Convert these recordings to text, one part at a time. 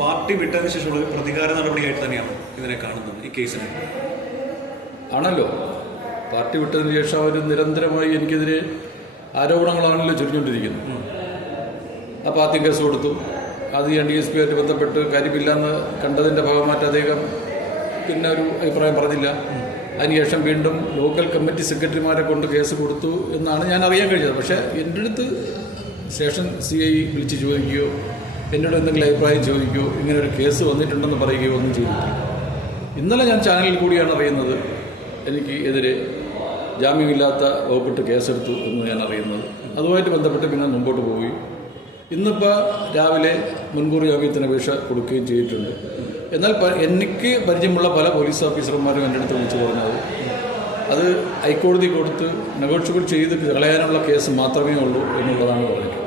Party വിട്ടതിന് ശേഷമുള്ള ഒരു പ്രതികാര നടപടിയായിട്ട് തന്നെയാണ് ഇതിനെ കാണുന്നത് ഈ കേസിനെ. ആണല്ലോ, പാർട്ടി വിട്ടതിന് ശേഷം അവർ നിരന്തരമായി എനിക്കെതിരെ ആരോപണങ്ങളാണല്ലോ ചൊരിഞ്ഞുകൊണ്ടിരിക്കുന്നത്. അപ്പോൾ ആദ്യം കേസ് കൊടുത്തു, അത് ഞാൻ DSP ആയിട്ട് ബന്ധപ്പെട്ട് കാര്യമില്ലെന്ന് കണ്ടതിൻ്റെ ഭാഗമായിട്ട് അദ്ദേഹം പിന്നെ ഒരു അഭിപ്രായം പറഞ്ഞില്ല. അതിനുശേഷം വീണ്ടും ലോക്കൽ കമ്മിറ്റി സെക്രട്ടറിമാരെ കൊണ്ട് കേസ് കൊടുത്തു എന്നാണ് ഞാൻ അറിയാൻ കഴിഞ്ഞത്. പക്ഷേ എൻ്റെ അടുത്ത് സ്റ്റേഷൻ CI വിളിച്ച് ചോദിക്കുകയോ എന്നോട് എന്തെങ്കിലും അഭിപ്രായം ചോദിക്കുകയോ ഇങ്ങനെ ഒരു കേസ് വന്നിട്ടുണ്ടെന്ന് പറയുകയോ ഒന്നും ചെയ്തിട്ടില്ല. ഇന്നലെ ഞാൻ ചാനലിൽ കൂടിയാണ് അറിയുന്നത് എനിക്ക് എതിരെ ജാമ്യമില്ലാത്ത വകുപ്പിട്ട് കേസെടുത്തു എന്ന് ഞാൻ അറിയുന്നത്. അതുമായിട്ട് ബന്ധപ്പെട്ട് പിന്നെ മുമ്പോട്ട് പോവുകയും ഇന്നിപ്പോൾ രാവിലെ മുൻകൂർ ജാമ്യത്തിന് അപേക്ഷ കൊടുക്കുകയും ചെയ്തിട്ടുണ്ട്. എന്നാൽ എനിക്ക് പരിചയമുള്ള പല പോലീസ് ഓഫീസർമാരും എൻ്റെ അടുത്ത് വിളിച്ചു പറഞ്ഞത് അത് ഹൈക്കോടതി കൊടുത്ത് നെഗോഷ്യബിൾ ചെയ്ത് കളയാനുള്ള കേസ് മാത്രമേ ഉള്ളൂ എന്നുള്ളതാണ് പറഞ്ഞിട്ടുള്ളത്.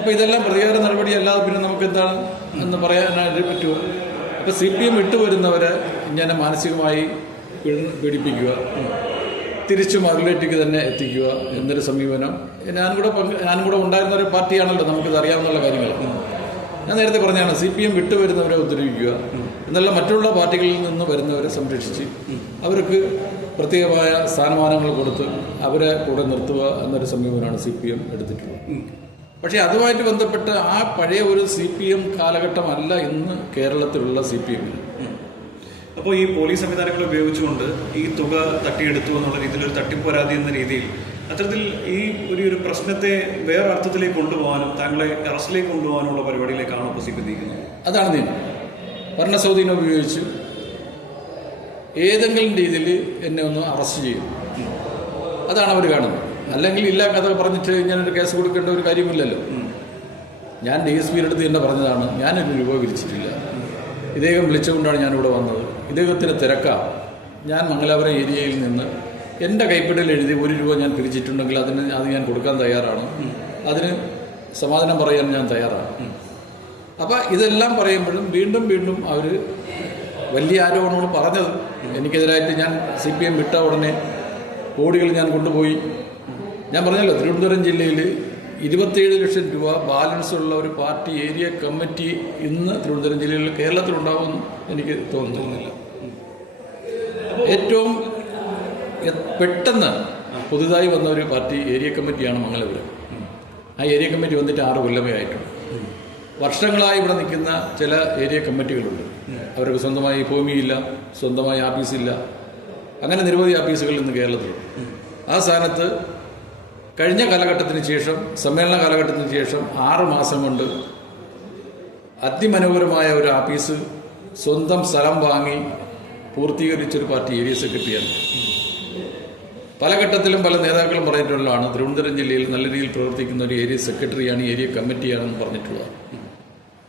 അപ്പോൾ ഇതെല്ലാം പ്രതികാര നടപടി അല്ലാതെ പിന്നെ നമുക്ക് എന്താണ് എന്ന് പറയാനായിട്ട് പറ്റുമോ? അപ്പോൾ CPM വിട്ടുവരുന്നവരെ ഇങ്ങനെ മാനസികമായി പീഡിപ്പിക്കുക, തിരിച്ചു മറുലേറ്റിക്ക് തന്നെ എത്തിക്കുക എന്നൊരു സമീപനം. ഞാനും കൂടെ ഉണ്ടായിരുന്ന ഒരു പാർട്ടിയാണല്ലോ, നമുക്കിത് അറിയാവുന്ന കാര്യങ്ങൾ. ഞാൻ നേരത്തെ പറഞ്ഞാണ് CPM വിട്ടുവരുന്നവരെ ഉദ്ധരിക്കുക എന്നല്ല, മറ്റുള്ള പാർട്ടികളിൽ നിന്ന് വരുന്നവരെ സംരക്ഷിച്ച് അവർക്ക് പ്രത്യേകമായ സ്ഥാനമാനങ്ങൾ കൊടുത്ത് അവരെ കൂടെ നിർത്തുക എന്നൊരു സമീപനമാണ് CPM എടുത്തിട്ടുള്ളത്. പക്ഷേ അതുമായിട്ട് ബന്ധപ്പെട്ട് ആ പഴയ ഒരു CPM കാലഘട്ടമല്ല ഇന്ന് കേരളത്തിലുള്ള CPM. അപ്പോൾ ഈ പോലീസ് സംവിധാനങ്ങൾ ഉപയോഗിച്ചുകൊണ്ട് ഈ തുക തട്ടിയെടുത്തു എന്നുള്ള രീതിയിലൊരു തട്ടിപ്പ് പരാതി എന്ന രീതിയിൽ അത്തരത്തിൽ ഈ ഒരു പ്രശ്നത്തെ വേറെ അർത്ഥത്തിലേക്ക് കൊണ്ടുപോകാനും താങ്കളെ അറസ്റ്റിലേക്ക് കൊണ്ടുപോകാനുള്ള പരിപാടിയിലേക്കാണ് ഇപ്പോൾ CPM നീക്കുന്നത്. അതാണ് നിയമം. ഭരണസ്വാധീനം ഉപയോഗിച്ച് ഏതെങ്കിലും രീതിയിൽ എന്നെ ഒന്ന് അറസ്റ്റ് ചെയ്യും, അതാണ് അവർ കാണുന്നത്. അല്ലെങ്കിൽ ഇല്ല കഥ പറഞ്ഞിട്ട് ഞാനൊരു കേസ് കൊടുക്കേണ്ട ഒരു കാര്യമില്ലല്ലോ. ഞാൻ DSPയുടെ അടുത്ത് തന്നെ പറഞ്ഞതാണ്, ഞാനൊരു രൂപ വിളിച്ചിട്ടില്ല. ഇദ്ദേഹം വിളിച്ചുകൊണ്ടാണ് ഞാനിവിടെ വന്നത്. ഇദ്ദേഹത്തിന് തിരക്കാം. ഞാൻ മംഗലാപുരം ഏരിയയിൽ നിന്ന് എൻ്റെ കൈപ്പിടിയിൽ എഴുതി 1 രൂപ ഞാൻ പിരിച്ചിട്ടുണ്ടെങ്കിൽ അത് ഞാൻ കൊടുക്കാൻ തയ്യാറാണ്. അതിന് സമാധാനം പറയാൻ ഞാൻ തയ്യാറാണ്. അപ്പോൾ ഇതെല്ലാം പറയുമ്പോഴും വീണ്ടും വീണ്ടും അവർ വലിയ ആരോപണങ്ങൾ പറഞ്ഞത് എനിക്കെതിരായിട്ട് ഞാൻ CPM വിട്ട ഉടനെ കോടികൾ ഞാൻ കൊണ്ടുപോയി. ഞാൻ പറഞ്ഞല്ലോ, തിരുവനന്തപുരം ജില്ലയിൽ 27 ലക്ഷം രൂപ ബാലൻസ് ഉള്ള ഒരു പാർട്ടി ഏരിയ കമ്മിറ്റി ഇന്ന് തിരുവനന്തപുരം ജില്ലയിൽ കേരളത്തിലുണ്ടാവുമെന്ന് എനിക്ക് തോന്നുന്നില്ല. ഏറ്റവും പെട്ടെന്ന് പുതുതായി വന്ന ഒരു പാർട്ടി ഏരിയ കമ്മിറ്റിയാണ് മംഗലപുരം. ആ ഏരിയ കമ്മിറ്റി വന്നിട്ട് 6 കൊല്ലമേ ആയിട്ടുണ്ട്. വർഷങ്ങളായി ഇവിടെ നിൽക്കുന്ന ചില ഏരിയ കമ്മിറ്റികളുണ്ട്. അവർക്ക് സ്വന്തമായി ഭൂമിയില്ല, സ്വന്തമായി ആഫീസില്ല. അങ്ങനെ നിരവധി ആഫീസുകൾ ഇന്ന് കേരളത്തിലുണ്ട്. ആ സ്ഥാനത്ത് കഴിഞ്ഞ കാലഘട്ടത്തിന് ശേഷം, സമ്മേളന കാലഘട്ടത്തിന് ശേഷം 6 മാസം കൊണ്ട് അതിമനോഹരമായ ഒരു ആഫീസ് സ്വന്തം സ്ഥലം വാങ്ങി പൂർത്തീകരിച്ചൊരു പാർട്ടി ഏരിയ സെക്രട്ടറിയാണ്. പല ഘട്ടത്തിലും പല നേതാക്കളും പറഞ്ഞിട്ടുള്ളതാണ് തിരുവനന്തപുരം ജില്ലയിൽ നല്ല രീതിയിൽ പ്രവർത്തിക്കുന്ന ഒരു ഏരിയ സെക്രട്ടറിയാണ്, ഏരിയ കമ്മിറ്റിയാണെന്ന് പറഞ്ഞിട്ടുള്ളത്.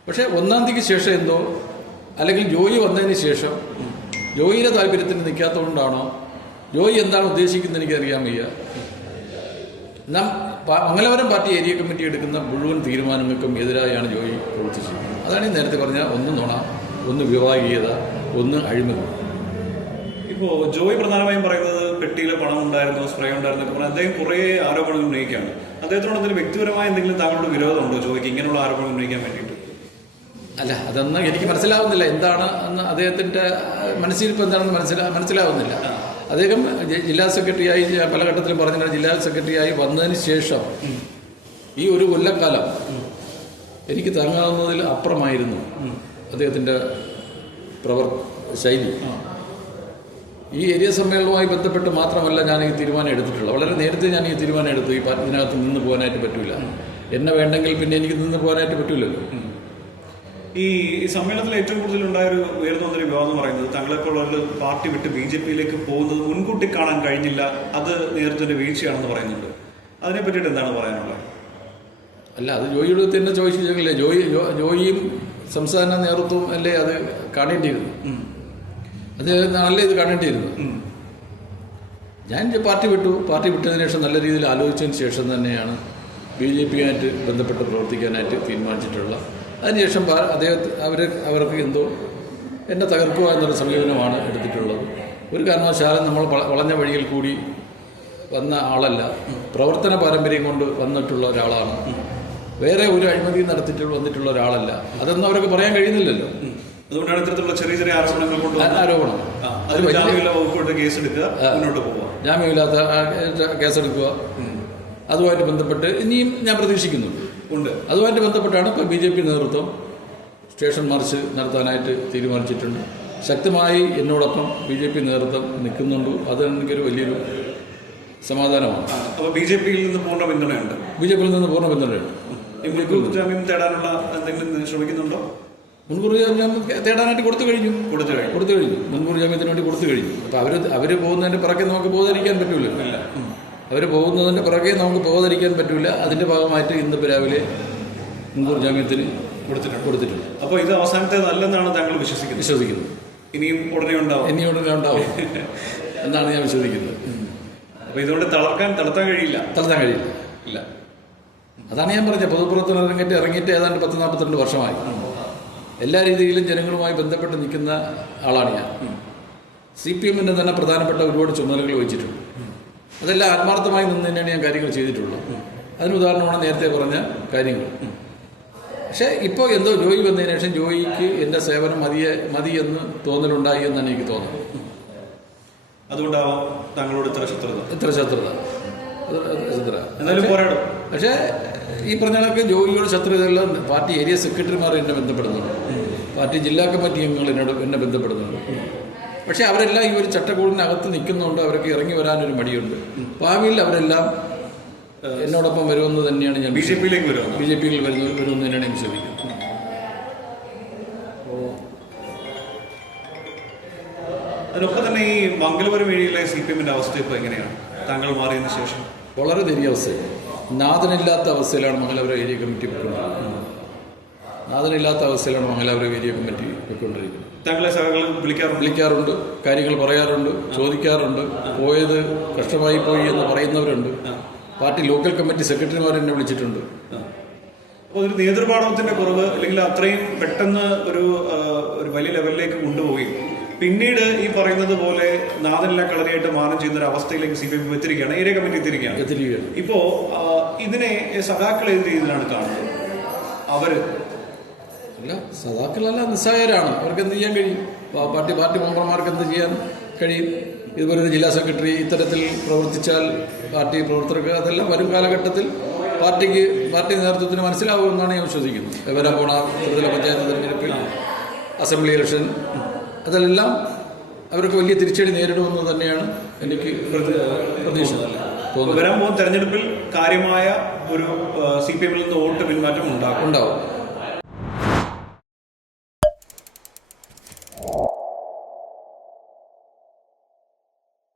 പക്ഷേ 1-ാം തീയതിക്ക് ശേഷം എന്തോ, അല്ലെങ്കിൽ ജോയി വന്നതിന് ശേഷം ജോയിയുടെ താല്പര്യത്തിന് നിൽക്കാത്തതുകൊണ്ടാണോ, ജോയി എന്താണ് ഉദ്ദേശിക്കുന്നത് എനിക്കറിയാൻ വയ്യ. മംഗലപുരം പാർട്ടി ഏരിയ കമ്മിറ്റി എടുക്കുന്ന മുഴുവൻ തീരുമാനങ്ങൾക്കും എതിരായാണ് ജോയി പ്രവർത്തിച്ചിരിക്കുന്നത്. അതാണ് ഈ നേരത്തെ പറഞ്ഞ ഒന്ന് നുണ, ഒന്ന് വിഭാഗീയത, ഒന്ന് അഴിമതി. ഇപ്പോൾ ജോയി പ്രധാനമായും പറയുന്നത് പെട്ടിയിലെ പണം ഉണ്ടായിരുന്നു, സ്പ്രേ ഉണ്ടായിരുന്നു പറഞ്ഞാൽ അദ്ദേഹം കുറേ ആരോപണങ്ങൾ ഉന്നയിക്കുകയാണ്. അദ്ദേഹത്തിനോട് എന്തെങ്കിലും വ്യക്തിപരമായ എന്തെങ്കിലും താങ്കളുടെ വിരോധമുണ്ടോ ജോയിക്ക് ഇങ്ങനെയുള്ള ആരോപണം ഉന്നയിക്കാൻ വേണ്ടിയിട്ട്? അല്ല, അതൊന്നും എനിക്ക് മനസ്സിലാവുന്നില്ല. എന്താണ് എന്ന് അദ്ദേഹത്തിൻ്റെ മനസ്സിലിപ്പോൾ എന്താണെന്ന് മനസ്സിലാവുന്നില്ല. അദ്ദേഹം ജില്ലാ സെക്രട്ടറിയായി പല ഘട്ടത്തിലും പറഞ്ഞിട്ടുണ്ട്. ജില്ലാ സെക്രട്ടറിയായി വന്നതിന് ശേഷം ഈ ഒരു കൊല്ലക്കാലം എനിക്ക് താങ്ങാവുന്നതിൽ അപ്പുറമായിരുന്നു അദ്ദേഹത്തിൻ്റെ ശൈലി. ഈ ഏരിയ സമ്മേളനവുമായി ബന്ധപ്പെട്ട് മാത്രമല്ല ഞാൻ ഈ തീരുമാനം എടുത്തിട്ടുള്ളത്. വളരെ നേരത്തെ ഞാൻ ഈ തീരുമാനം എടുത്തു. ഈ ഇതിനകത്ത് നിന്ന് പോകാനായിട്ട് പറ്റില്ല. എന്നെ വേണ്ടെങ്കിൽ പിന്നെ എനിക്ക് നിന്ന് പോകാനായിട്ട് പറ്റില്ലല്ലോ. ഈ സമ്മേളനത്തിൽ ഏറ്റവും കൂടുതൽ ഉയർന്നു വന്നൊരു വിവാദം എന്ന് പറയുന്നത് താങ്കളെപ്പോലുള്ള പാർട്ടി വിട്ട് BJPയിലേക്ക് പോകുന്നത് മുൻകൂട്ടി കാണാൻ കഴിഞ്ഞില്ല, അത് നേതൃത്വത്തിന്റെ വീഴ്ചയാണെന്ന് പറയുന്നുണ്ട്. അതിനെ പറ്റിയിട്ട് എന്താണ് പറയാനുള്ളത്? അല്ല, അത് ജോയിയുടെ തന്നെ ചോദിച്ചില്ലേ. ജോയിയും സംസ്ഥാന നേതൃത്വവും അല്ലേ അത് കാണേണ്ടിയിരുന്നു. അത് നല്ല ഇത് കാണേണ്ടിയിരുന്നു. ഞാൻ പാർട്ടി വിട്ടതിന് ശേഷം നല്ല രീതിയിൽ ആലോചിച്ചതിന് ശേഷം തന്നെയാണ് BJPയുമായിട്ട് ബന്ധപ്പെട്ട് പ്രവർത്തിക്കാനായിട്ട് തീരുമാനിച്ചിട്ടുള്ള. അതിനുശേഷം അവർക്ക് എന്തോ എന്നെ തകർക്കുക എന്നൊരു സമീപനമാണ് എടുത്തിട്ടുള്ളത്. ഒരു കാരണവശാലും നമ്മൾ വളഞ്ഞ വഴിയിൽ കൂടി വന്ന ആളല്ല, പ്രവർത്തന പാരമ്പര്യം കൊണ്ട് വന്നിട്ടുള്ള ഒരാളാണ്. വേറെ ഒരു അഴിമതി നടത്തിയിട്ട് വന്നിട്ടുള്ള ഒരാളല്ല. അതൊന്നും അവർക്ക് പറയാൻ കഴിയുന്നില്ലല്ലോ. അതുകൊണ്ടാണ് ഇത്തരത്തിലുള്ള ചെറിയ ചെറിയ ആരോപണങ്ങൾ കൊണ്ട് ആരോപണം ജാമ്യമില്ലാ വകുപ്പോട്ട് കേസെടുക്കുക, മുന്നോട്ട് പോവുക, ജാമ്യമില്ലാത്ത കേസെടുക്കുക. അതുമായിട്ട് ബന്ധപ്പെട്ട് ഇനിയും ഞാൻ പ്രതീക്ഷിക്കുന്നുണ്ട്. അതുമായിട്ട് ബന്ധപ്പെട്ടാണ് ഇപ്പോൾ BJP നേതൃത്വം സ്റ്റേഷൻ മാർച്ച് നടത്താനായിട്ട് തീരുമാനിച്ചിട്ടുണ്ട്. ശക്തമായി എന്നോടൊപ്പം BJP നേതൃത്വം നിൽക്കുന്നുണ്ട്. അത് എനിക്കൊരു വലിയൊരു സമാധാനമാണ്. അപ്പോൾ BJPയിൽ നിന്ന് പൂർണ്ണ പിന്തുണയുണ്ട്. BJPയിൽ നിന്ന് പൂർണ്ണ പിന്തുണയുണ്ട്. മുൻകൂർ ജാമ്യം തേടാനുള്ള എന്തെങ്കിലും ശ്രമിക്കുന്നുണ്ടോ? മുൻകൂർ ജാമ്യം തേടാനായിട്ട് കൊടുത്തു കഴിഞ്ഞു. മുൻകൂർ ജാമ്യത്തിന് വേണ്ടി കൊടുത്തു കഴിഞ്ഞു. അപ്പോൾ അവർ പോകുന്നതിൻ്റെ പിറകെ നമുക്ക് പോകാതിരിക്കാൻ പറ്റൂല. അവർ പോകുന്നതിൻ്റെ പിറകെ നമുക്ക് പോകാതിരിക്കാൻ പറ്റൂല. അതിൻ്റെ ഭാഗമായിട്ട് ഇന്നിപ്പോൾ രാവിലെ മുൻകൂർ ജാമ്യത്തിന് കൊടുത്തിട്ടുണ്ട്. അപ്പോൾ ഇത് അവസാനത്തെ നല്ലെന്നാണ് താങ്കൾ വിശ്വസിക്കുന്നത്? ഇനിയും ഉടനെ ഉണ്ടാവും എന്നാണ് ഞാൻ വിശ്വസിക്കുന്നത്. അപ്പോൾ ഇതുകൊണ്ട് തളർത്താൻ കഴിയില്ല. ഇല്ല. അതാണ് ഞാൻ പറഞ്ഞത്. പൊതുപ്രവർത്തന ഇറങ്ങിയിട്ട് ഏതാണ്ട് 42 വർഷമായി. എല്ലാ രീതിയിലും ജനങ്ങളുമായി ബന്ധപ്പെട്ട് നിൽക്കുന്ന ആളാണ് ഞാൻ. CPM-ന്റെ തന്നെ പ്രധാനപ്പെട്ട ഒരുപാട് ചുമതലകൾ വഹിച്ചിട്ടുണ്ട്. അതെല്ലാം ആത്മാർത്ഥമായി നിന്ന് തന്നെയാണ് ഞാൻ കാര്യങ്ങൾ ചെയ്തിട്ടുള്ളത്. അതിന് ഉദാഹരണമാണ് നേരത്തെ പറഞ്ഞ കാര്യങ്ങൾ. പക്ഷേ ഇപ്പോൾ എന്തോ ജോയി വന്നതിന് ശേഷം ജോയിക്ക് എൻ്റെ സേവനം മതി എന്ന് തോന്നലുണ്ടായി എന്നാണ് എനിക്ക് തോന്നുന്നത്. അതുകൊണ്ടാവാം താങ്കളോട് ഇത്ര ശത്രുത. പക്ഷേ ഈ പറഞ്ഞ കണക്ക് ജോയിയുടെ ശത്രുതയെല്ലാം പാർട്ടി ഏരിയ സെക്രട്ടറിമാർ എന്നെ ബന്ധപ്പെടുന്നുണ്ട്. പാർട്ടി ജില്ലാ കമ്മിറ്റി അംഗങ്ങൾ എന്നെ ബന്ധപ്പെടുന്നുണ്ട്. പക്ഷേ അവരെല്ലാം ഈ ഒരു ചട്ടക്കൂടിനകത്ത് നിൽക്കുന്നുണ്ട്. അവർക്ക് ഇറങ്ങി വരാനൊരു മടിയുണ്ട്. ഭാവിയിൽ അവരെല്ലാം എന്നോടൊപ്പം വരുമെന്ന് തന്നെയാണ് ഞാൻ BJPയിലേക്ക് വരുമെന്ന് തന്നെയാണ് ഞാൻ വിശ്വസിക്കുന്നത്. അതിനൊപ്പം തന്നെ ഈ മംഗലപുരം ഏരിയയിലെ CPM-ന്റെ അവസ്ഥ ഇപ്പോൾ എങ്ങനെയാണ് താങ്കൾ മാറിയതിനു ശേഷം? വളരെ ദയനീയ അവസ്ഥയാണ്. നാഥനില്ലാത്ത അവസ്ഥയിലാണ് മംഗലപുരം ഏരിയ കമ്മിറ്റി പോയിക്കൊണ്ടിരിക്കുന്നത്. താങ്കളെ സഹകൾ വിളിക്കാറുണ്ട്, കാര്യങ്ങൾ പറയാറുണ്ട്, ചോദിക്കാറുണ്ട്. പോയത് കഷ്ടമായി പോയി എന്ന് പറയുന്നവരുണ്ട്. പാർട്ടി ലോക്കൽ കമ്മിറ്റി സെക്രട്ടറിമാർ എന്നെ വിളിച്ചിട്ടുണ്ട്. ഒരു നേതൃപാടവത്തിന്റെ കുറവ്, അല്ലെങ്കിൽ അത്രയും പെട്ടെന്ന് ഒരു വലിയ ലെവലിലേക്ക് കൊണ്ടുപോയി പിന്നീട് ഈ പറയുന്നത് പോലെ നാഥനില്ല കളരിയായിട്ട് മാറും ചെയ്യുന്ന ഒരു അവസ്ഥയിലേക്ക് CPM എത്തിരിക്കുകയാണ്, ഏരിയ കമ്മിറ്റി എത്തിരിക്കുകയാണ്. ഇപ്പോ ഇതിനെ സഖാക്കൾ ഏത് രീതിയിലാണ് കാണുന്നത്? സഖാക്കളല്ല, നിസ്സഹായരാണ്. അവർക്ക് എന്ത് ചെയ്യാൻ കഴിയും? പാർട്ടി മെമ്പർമാർക്ക് എന്ത് ചെയ്യാൻ കഴിയും? ഇതുപോലൊരു ജില്ലാ സെക്രട്ടറി ഇത്തരത്തിൽ പ്രവർത്തിച്ചാൽ പാർട്ടി പ്രവർത്തകർക്ക് അതെല്ലാം വരും കാലഘട്ടത്തിൽ പാർട്ടി നേതൃത്വത്തിന് മനസ്സിലാവുമെന്നാണ് ഞാൻ വിശ്വസിക്കുന്നത്. വരാൻ പോണ ത്രിതല പഞ്ചായത്ത് തെരഞ്ഞെടുപ്പിൽ, അസംബ്ലി ഇലക്ഷൻ, അതെല്ലാം അവർക്ക് വലിയ തിരിച്ചടി നേരിടുമെന്ന് തന്നെയാണ് എനിക്ക് പ്രതീക്ഷ തോന്നുന്നത്. വരാൻ പോകുന്ന തെരഞ്ഞെടുപ്പിൽ കാര്യമായ ഒരു CPM-ൽ നിന്ന് വോട്ട് പിന്മാറ്റം ഉണ്ടാവും.